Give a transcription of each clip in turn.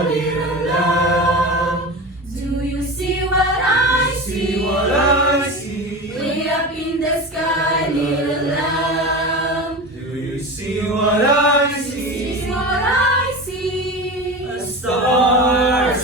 a little lamb. Do you see what I see? What I see. Way up in the sky, little lamb. Do you see what I see? See what I see? A star,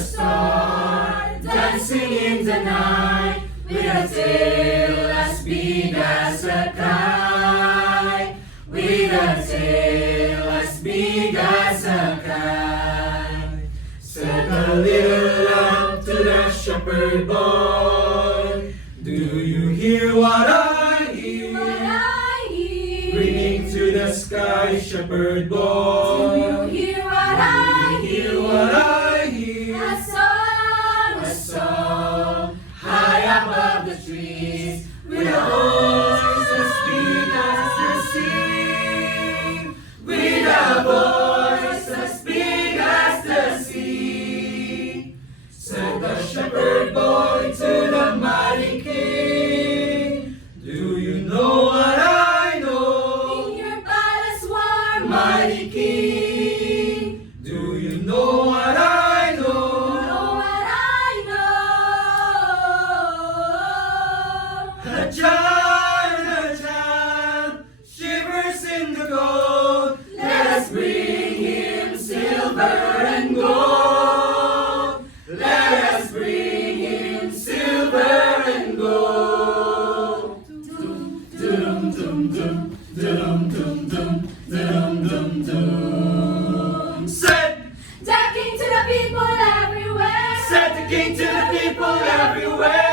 dancing in the night, with a tail as big as a kite, with a tail as big as a kite. Said the little lamb to the shepherd boy, do you hear what I hear? What I hear? Ringing to the sky, shepherd Do boy. you hear what I Hear what hear? I hear? A song high above the trees, with a Voice as big as the sea, with a voice as big as the sea. Said the shepherd boy to the mighty king, do you know what I know? in your palace warm, Mighty king, do you know what I know? know what I know. A child shivers in the cold. Let us bring him silver and gold. Let us bring him silver and gold. Dum, Dum dum dum dum dum dum dum dum dum. Said the king to the people everywhere. the king to the people everywhere.